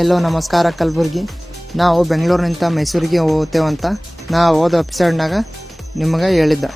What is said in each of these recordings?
ಎಲ್ಲೋ ನಮಸ್ಕಾರ ಕಲಬುರ್ಗಿ. ನಾವು ಬೆಂಗಳೂರಿನಿಂದ ಮೈಸೂರಿಗೆ ಹೋಗ್ತೇವಂತ ನಾ ಹೋದ ಎಪಿಸೋಡ್ನಾಗ ನಿಮಗೆ ಹೇಳಿದ್ದ.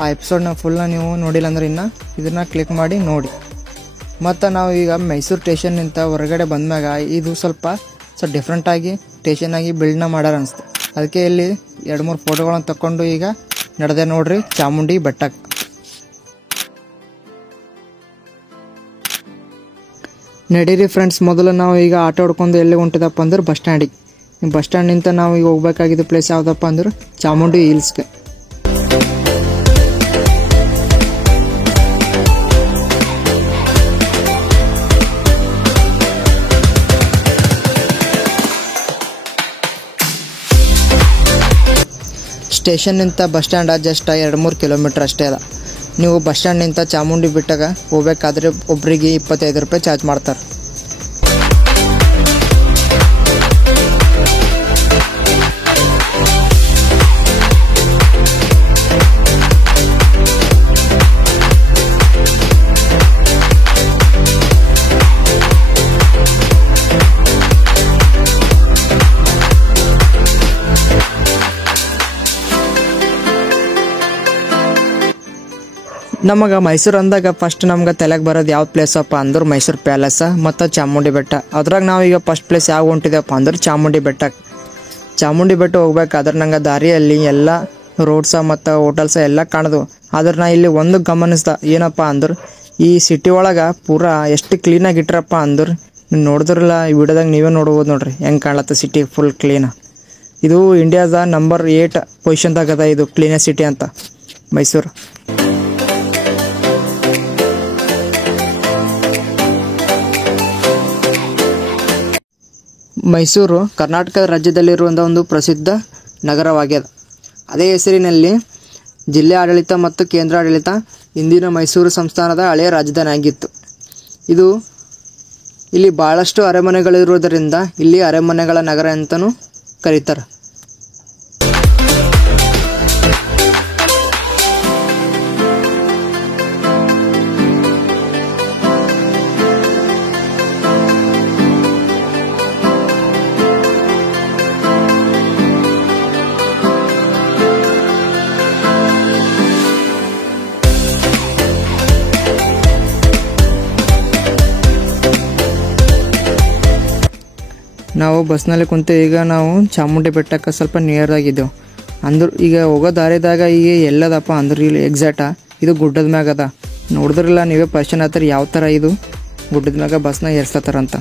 ಆ ಎಪಿಸೋಡ್ನ ಫುಲ್ನ ನೀವು ನೋಡಿಲ್ಲ ಅಂದ್ರೆ ಇನ್ನು ಇದನ್ನು ಕ್ಲಿಕ್ ಮಾಡಿ ನೋಡಿ. ಮತ್ತು ನಾವು ಈಗ ಮೈಸೂರು ಸ್ಟೇಷನ್ನಿಂದ ಹೊರಗಡೆ ಬಂದ್ಮ್ಯಾಗ ಇದು ಸ್ವಲ್ಪ ಡಿಫ್ರೆಂಟಾಗಿ ಸ್ಟೇಷನ್ನಾಗಿ ಬಿಲ್ಡ್ನ ಮಾಡ್ಯಾರ ಅನಿಸ್ತು. ಅದಕ್ಕೆ ಇಲ್ಲಿ 2-3 ಫೋಟೋಗಳನ್ನು ತಗೊಂಡು ಈಗ ನಡೆದೆ ನೋಡ್ರಿ ಚಾಮುಂಡಿ ಬೆಟ್ಟಕ್ಕೆ. ನಡೀರಿ ಫ್ರೆಂಡ್ಸ್, ಮೊದಲು ನಾವು ಈಗ ಆಟೋ ಹೊಡ್ಕೊಂಡು ಎಲ್ಲಿ ಹೊಂಟಿದಪ್ಪ ಅಂದ್ರೆ ಬಸ್ ಸ್ಟ್ಯಾಂಡಿಗೆ. ಬಸ್ ಸ್ಟ್ಯಾಂಡ್ನಿಂದ ನಾವು ಈಗ ಹೋಗ್ಬೇಕಾಗಿದ್ದ ಪ್ಲೇಸ್ ಯಾವುದಪ್ಪ ಅಂದ್ರೆ ಚಾಮುಂಡಿ ಹಿಲ್ಸ್ಗೆ. ಸ್ಟೇಷನ್ನಿಂದ ಬಸ್ ಸ್ಟ್ಯಾಂಡ ಜಸ್ಟ್ 2-3 ಕಿಲೋಮೀಟ್ರ್ ಅಷ್ಟೇ ಅದ. ನೀವು ಬಸ್ ಸ್ಟ್ಯಾಂಡ್ನಿಂದ ಚಾಮುಂಡಿ ಬೆಟ್ಟಗ ಹೋಗ್ಬೇಕಾದ್ರೆ ಒಬ್ಬರಿಗೆ 25 ರೂಪಾಯಿ ಚಾರ್ಜ್ ಮಾಡ್ತಾರೆ. ನಮಗೆ ಮೈಸೂರು ಅಂದಾಗ ಫಸ್ಟ್ ನಮ್ಗೆ ತಲೆಗೆ ಬರೋದು ಯಾವ ಪ್ಲೇಸಪ್ಪ ಅಂದ್ರೆ ಮೈಸೂರು ಪ್ಯಾಲೇಸ ಮತ್ತು ಚಾಮುಂಡಿ ಬೆಟ್ಟ. ಅದ್ರಾಗ ನಾವು ಈಗ ಫಸ್ಟ್ ಪ್ಲೇಸ್ ಯಾವ ಹೊಂಟಿದೆಪ್ಪ ಅಂದ್ರೆ ಚಾಮುಂಡಿ ಬೆಟ್ಟ. ಚಾಮುಂಡಿ ಬೆಟ್ಟ ಹೋಗ್ಬೇಕಾದ್ರೆ ನಂಗೆ ದಾರಿಯಲ್ಲಿ ಎಲ್ಲ ರೋಡ್ಸ ಮತ್ತು ಹೋಟೆಲ್ಸ ಎಲ್ಲ ಕಾಣದು. ಆದ್ರೆ ನಾ ಇಲ್ಲಿ ಒಂದು ಗಮನಿಸ್ದ ಏನಪ್ಪ ಅಂದ್ರೆ ಈ ಸಿಟಿ ಒಳಗೆ ಪೂರಾ ಎಷ್ಟು ಕ್ಲೀನಾಗಿ ಇಟ್ರಪ್ಪ ಅಂದ್ರೆ ನೀವು ನೋಡಿದ್ರಲ್ಲ ಈ ವಿಡಿಯೋದಾಗ ನೀವೇ ನೋಡ್ಬೋದು ನೋಡ್ರಿ ಹೆಂಗೆ ಕಾಣತ್ತೆ ಸಿಟಿ ಫುಲ್ ಕ್ಲೀನ. ಇದು ಇಂಡಿಯಾದ ನಂಬರ್ 8 ಪೊಸಿಷನ್ದಾಗ ಅದ ಇದು ಕ್ಲೀನೆಸ್ಟ್ ಸಿಟಿ ಅಂತ ಮೈಸೂರು. ಮೈಸೂರು ಕರ್ನಾಟಕ ರಾಜ್ಯದಲ್ಲಿರುವಂಥ ಒಂದು ಪ್ರಸಿದ್ಧ ನಗರವಾಗ್ಯದ. ಅದೇ ಹೆಸರಿನಲ್ಲಿ ಜಿಲ್ಲೆ ಆಡಳಿತ ಮತ್ತು ಕೇಂದ್ರ ಆಡಳಿತ ಇಂದಿನ ಮೈಸೂರು ಸಂಸ್ಥಾನದ ಹಳೆಯ ರಾಜಧಾನಿ ಆಗಿತ್ತು. ಇಲ್ಲಿ ಭಾಳಷ್ಟು ಅರಮನೆಗಳಿರುವುದರಿಂದ ಇಲ್ಲಿ ಅರಮನೆಗಳ ನಗರ ಅಂತಲೂ ಕರೀತಾರೆ. ನಾವು ಬಸ್ನಲ್ಲಿ ಕುಂತು ಈಗ ನಾವು ಚಾಮುಂಡಿ ಬೆಟ್ಟಕ್ಕೆ ಸ್ವಲ್ಪ ನಿಯರ್ ಆಗಿದ್ದೆವು. ಅಂದ್ರೆ ಈಗ ಹೋಗೋ ದಾರಿದಾಗ ಈಗ ಎಲ್ಲದಪ್ಪ ಅಂದ್ರೆ ಇಲ್ಲಿ ಎಕ್ಸಾಕ್ಟ ಇದು ಗುಡ್ಡದ ಮ್ಯಾಗ ಅದ. ನೋಡಿದ್ರಲ್ಲ ನೀವೇ ಪರ್ಶನ್ ಆತರ ಯಾವ ಥರ ಇದು ಗುಡ್ಡದ ಮ್ಯಾಗ ಬಸ್ನ ಏರ್ಸ್ತಾರಂತ.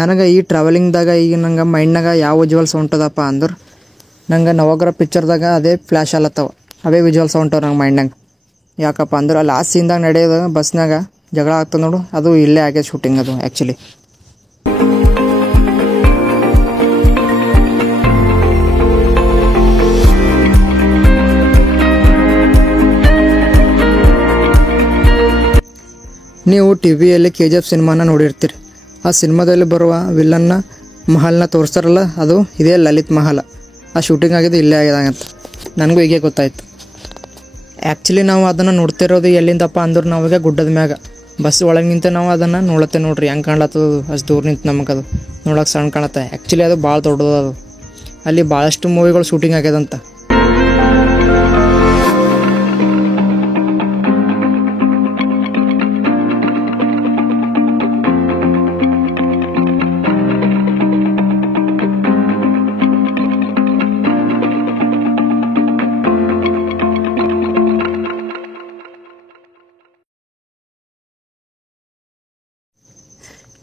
ನನಗೆ ಈ ಟ್ರಾವೆಲಿಂಗ್ದಾಗ ಈಗ ನಂಗೆ ಮೈಂಡ್ನಾಗ ಯಾವ ವಿಜುವಲ್ಸ್ ಹೊಂಟದಪ್ಪ ಅಂದ್ರೆ ನಂಗೆ ನವಗ್ರಹ ಪಿಕ್ಚರ್ದಾಗ ಅದೇ ಫ್ಲ್ಯಾಶ್ ಅಲ್ಲತ್ತವ, ಅವೇ ವಿಜುವಲ್ಸ್ ಹೊಂಟವ ನಂಗೆ ಮೈಂಡ್ನಾಗ. ಯಾಕಪ್ಪ ಅಂದ್ರೆ ಲಾಸ್ಟ್ ಸೀನ್ದಾಗ ನಡೆಯೋದು ಬಸ್ನಾಗ ಜಗಳ ಆಗ್ತದೆ ನೋಡು, ಅದು ಇಲ್ಲೇ ಆಗ್ಯದ ಶೂಟಿಂಗ್ ಅದು ಆ್ಯಕ್ಚುಲಿ. ನೀವು ಟಿ ವಿಯಲ್ಲಿ KGF ಸಿನಿಮಾನ ನೋಡಿರ್ತೀರಿ. ಆ ಸಿನಿಮಾದಲ್ಲಿ ಬರುವ ವಿಲನ್ನ ಮಹಲ್ನ ತೋರಿಸ್ತಾರಲ್ಲ, ಅದು ಇದೇ ಲಲಿತ್ ಮಹಲ್. ಆ ಶೂಟಿಂಗ್ ಆಗಿದ್ದು ಇಲ್ಲೇ ಆಗ್ಯದಂತ ನನಗೂ ಹೀಗೆ ಗೊತ್ತಾಯಿತು. ಆ್ಯಕ್ಚುಲಿ ನಾವು ಅದನ್ನು ನೋಡ್ತಿರೋದು ಎಲ್ಲಿಂದಪ್ಪ ಅಂದ್ರೆ ನಾವೀಗ ಗುಡ್ಡದ ಮ್ಯಾಗ ಬಸ್ ಒಳಗೆ ನಿಂತು ನಾವು ಅದನ್ನು ನೋಡುತ್ತೆ ನೋಡ್ರಿ. ಹೆಂಗೆ ಕಾಣ್ಲತ್ತದು ಅಷ್ಟು ದೂರ ನಿಂತು ನಮಗೆ ಅದು ನೋಡೋಕೆ ಸಣ್ಣ ಕಾಣುತ್ತೆ. ಆ್ಯಕ್ಚುಲಿ ಅದು ಭಾಳ ದೊಡ್ಡದು. ಅದು ಅಲ್ಲಿ ಭಾಳಷ್ಟು ಮೂವಿಗಳು ಶೂಟಿಂಗ್ ಆಗ್ಯದಂತ.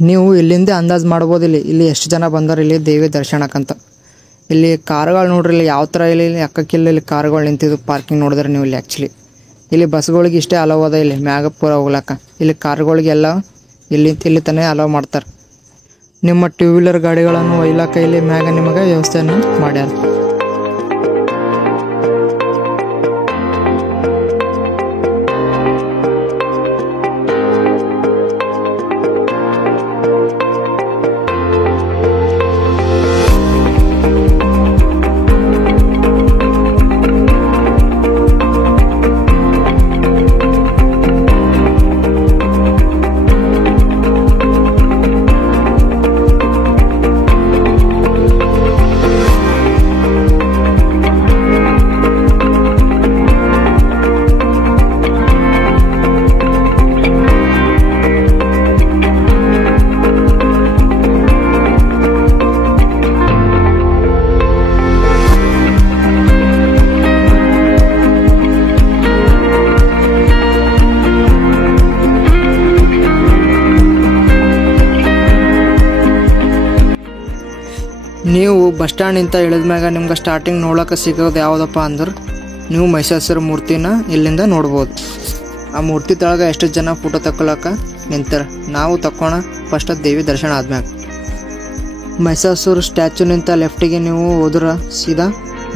ನೀವು ಇಲ್ಲಿಂದ ಅಂದಾಜು ಮಾಡ್ಬೋದು ಇಲ್ಲಿ ಎಷ್ಟು ಜನ ಬಂದಾರ ಇಲ್ಲಿ ದೇವಿ ದರ್ಶನಕ್ಕಂತ. ಇಲ್ಲಿ ಕಾರುಗಳು ನೋಡ್ರಿ, ಇಲ್ಲಿ ಯಾವ ಥರ ಇಲ್ಲಿ ಅಕ್ಕಕ್ಕಿಲ್ಲ. ಇಲ್ಲಿ ಕಾರುಗಳು ನಿಂತಿದ್ದು ಪಾರ್ಕಿಂಗ್ ನೋಡಿದ್ರೆ ನೀವು ಇಲ್ಲಿ. ಆ್ಯಕ್ಚುಲಿ ಇಲ್ಲಿ ಬಸ್ಗಳಿಗೆ ಇಷ್ಟೇ ಅಲೋ ಅದ, ಇಲ್ಲಿ ಮ್ಯಾಗ ಪೂರ ಹೋಗ್ಲಕ್ಕ. ಇಲ್ಲಿ ಕಾರುಗಳಿಗೆಲ್ಲ ಇಲ್ಲಿ ತಾನೇ ಅಲೋ ಮಾಡ್ತಾರೆ. ನಿಮ್ಮ 2 ವೀಲರ್ ಗಾಡಿಗಳನ್ನು ಒಯ್ಲಕ್ಕ ಇಲ್ಲಿ ಮ್ಯಾಗ ನಿಮಗೆ ವ್ಯವಸ್ಥೆಯನ್ನು ಮಾಡ್ಯಾರ. ನೀವು ಬಸ್ ಸ್ಟ್ಯಾಂಡ್ ನಿಂತ ಇಳಿದ ಮ್ಯಾಗ ನಿಮ್ಗೆ ಸ್ಟಾರ್ಟಿಂಗ್ ನೋಡೋಕೆ ಸಿಗೋದು ಯಾವುದಪ್ಪ ಅಂದ್ರೆ ನೀವು ಮಹಿಷಾಸುರ ಮೂರ್ತಿನ ಇಲ್ಲಿಂದ ನೋಡ್ಬೋದು. ಆ ಮೂರ್ತಿ ತೆಳಗೆ ಎಷ್ಟು ಜನ ಫೋಟೋ ತಗೊಳಕ್ಕೆ ನಿಂತಾರೆ. ನಾವು ತಕ್ಕೋಣ ಫಸ್ಟ್ ದೇವಿ ದರ್ಶನ ಆದ್ಮ್ಯಾಗ. ಮಹಿಷಾಸುರ ಸ್ಟ್ಯಾಚು ನಿಂತ ಲೆಫ್ಟಿಗೆ ನೀವು ಹೋದ್ರೆ ಸೀದಾ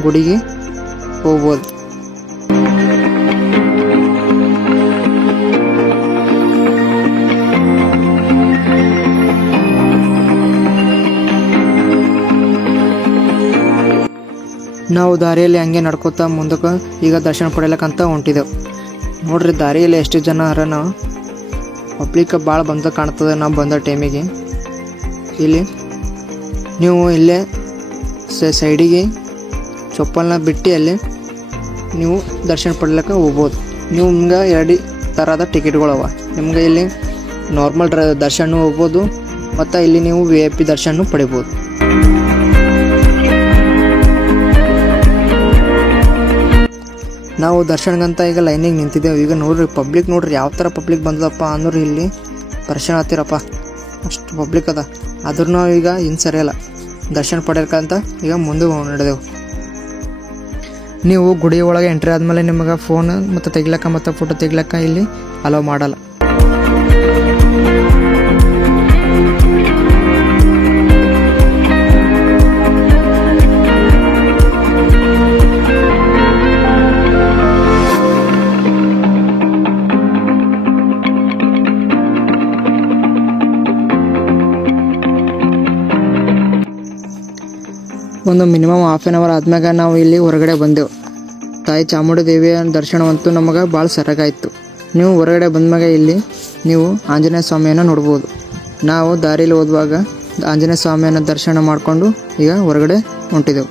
ಗುಡಿಗೆ ಹೋಗ್ಬೋದು. ನಾವು ದಾರಿಯಲ್ಲಿ ಹಂಗೆ ನಡ್ಕೋತಾ ಮುಂದಕ್ಕೆ ಈಗ ದರ್ಶನ ಪಡೆಯಲಕ್ಕಂತ ಹೊಂಟಿದ್ದೆವು. ನೋಡ್ರಿ ದಾರಿಯಲ್ಲಿ ಎಷ್ಟು ಜನ ಅರ. ನಾವು ಪಬ್ಲಿಕ್ ಭಾಳ ಬಂದ ಕಾಣ್ತದೆ ನಾವು ಬಂದ ಟೈಮಿಗೆ. ಇಲ್ಲಿ ನೀವು ಇಲ್ಲೇ ಸೈಡಿಗೆ ಚಪ್ಪಲ್ನ ಬಿಟ್ಟು ಅಲ್ಲಿ ನೀವು ದರ್ಶನ ಪಡೆಯಲಿಕ್ಕೆ ಹೋಗ್ಬೋದು. ನೀವು ನಿಮ್ಗೆ 2 ಥರದ ಟಿಕೆಟ್ಗಳವ. ನಿಮ್ಗೆ ಇಲ್ಲಿ ನಾರ್ಮಲ್ ದರ್ಶನ ಹೋಗ್ಬೋದು, ಮತ್ತು ಇಲ್ಲಿ ನೀವು VIP ದರ್ಶನ ಪಡಿಬೋದು. ನಾವು ದರ್ಶನಗಂತ ಈಗ ಲೈನಿಗೆ ನಿಂತಿದ್ದೇವೆ. ಈಗ ನೋಡ್ರಿ ಪಬ್ಲಿಕ್ ನೋಡ್ರಿ ಯಾವ ಥರ ಪಬ್ಲಿಕ್ ಬಂದದಪ್ಪ ಅಂದ್ರೆ ಇಲ್ಲಿ ದರ್ಶನ ಹತ್ತಿರಪ್ಪ ಅಷ್ಟು ಪಬ್ಲಿಕ್ ಅದ. ಆದ್ರೂ ನಾವು ಈಗ ಇನ್ನು ಸರಿಯಲ್ಲ ದರ್ಶನ ಪಡೆಯಕ್ಕಂತ ಈಗ ಮುಂದೆ ನಡೆದೆವು. ನೀವು ಗುಡಿ ಒಳಗೆ ಎಂಟ್ರಿ ಆದಮೇಲೆ ನಿಮಗೆ ಫೋನ್ ಮತ್ತು ತೆಗಿಲಕ್ಕ ಮತ್ತು ಫೋಟೋ ತೆಗಿಲಕ್ಕ ಇಲ್ಲಿ ಅಲೋ ಮಾಡಲ್ಲ. ಒಂದು ಮಿನಿಮಮ್ ½ an hour ಆದ್ಮ್ಯಾಗ ನಾವು ಇಲ್ಲಿ ಹೊರಗಡೆ ಬಂದೆವು. ತಾಯಿ ಚಾಮುಂಡಿ ದೇವಿಯ ದರ್ಶನವಂತೂ ನಮಗೆ ಭಾಳ ಸರಿಯಾಗಾಯಿತು. ನೀವು ಹೊರಗಡೆ ಬಂದ್ಮ್ಯಾಗ ಇಲ್ಲಿ ನೀವು ಆಂಜನೇಯ ಸ್ವಾಮಿಯನ್ನು ನೋಡ್ಬೋದು. ನಾವು ದಾರಿಯಲ್ಲಿ ಹೋಗುವಾಗ ಆಂಜನೇಯ ಸ್ವಾಮಿಯನ್ನು ದರ್ಶನ ಮಾಡಿಕೊಂಡು ಈಗ ಹೊರಗಡೆ ಹೊಂಟಿದ್ದೆವು.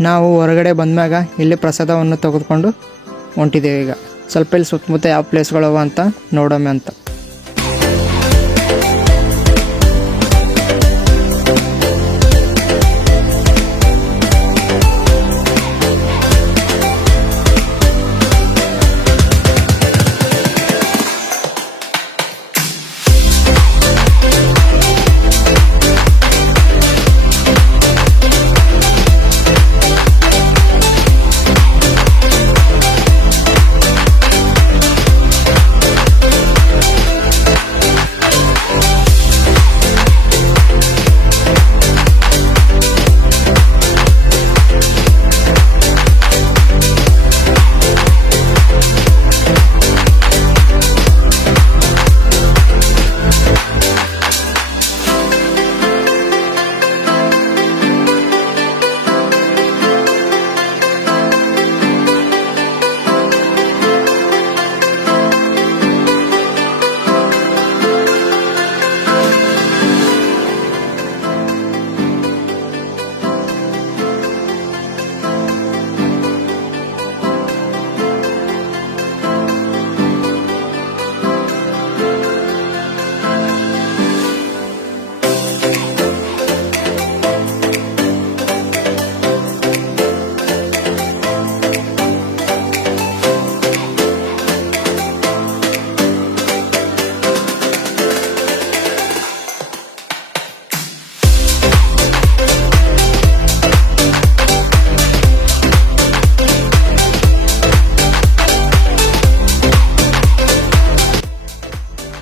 ನಾವು ಹೊರಗಡೆ ಬಂದ್ಮ್ಯಾಗ ಇಲ್ಲಿ ಪ್ರಸಾದವನ್ನು ತೆಗೆದುಕೊಂಡು ಹೊಂಟಿದ್ದೇವೆ. ಈಗ ಸ್ವಲ್ಪ ಇಲ್ಲಿ ಸುತ್ತಮುತ್ತ ಯಾವ ಪ್ಲೇಸ್ಗಳವ ಅಂತ ನೋಡೋಣ ಅಂತ.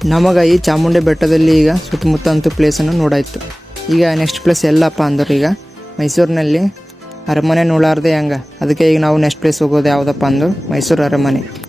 ನಮಗೆ ಈ ಚಾಮುಂಡಿ ಬೆಟ್ಟದಲ್ಲಿ ಈಗ ಸುತ್ತಮುತ್ತ ಅಂತೂ ಪ್ಲೇಸನ್ನು ನೋಡಾಯಿತು. ಈಗ ನೆಕ್ಸ್ಟ್ ಪ್ಲೇಸ್ ಎಲ್ಲಪ್ಪ ಅಂದ್ರೆ ಈಗ ಮೈಸೂರಿನಲ್ಲಿ ಅರಮನೆ ನೋಡಾರ್ದೆ ಹೆಂಗೆ, ಅದಕ್ಕೆ ಈಗ ನಾವು ನೆಕ್ಸ್ಟ್ ಪ್ಲೇಸ್ ಹೋಗೋದು ಯಾವುದಪ್ಪ ಅಂದ್ರೆ ಮೈಸೂರು ಅರಮನೆ.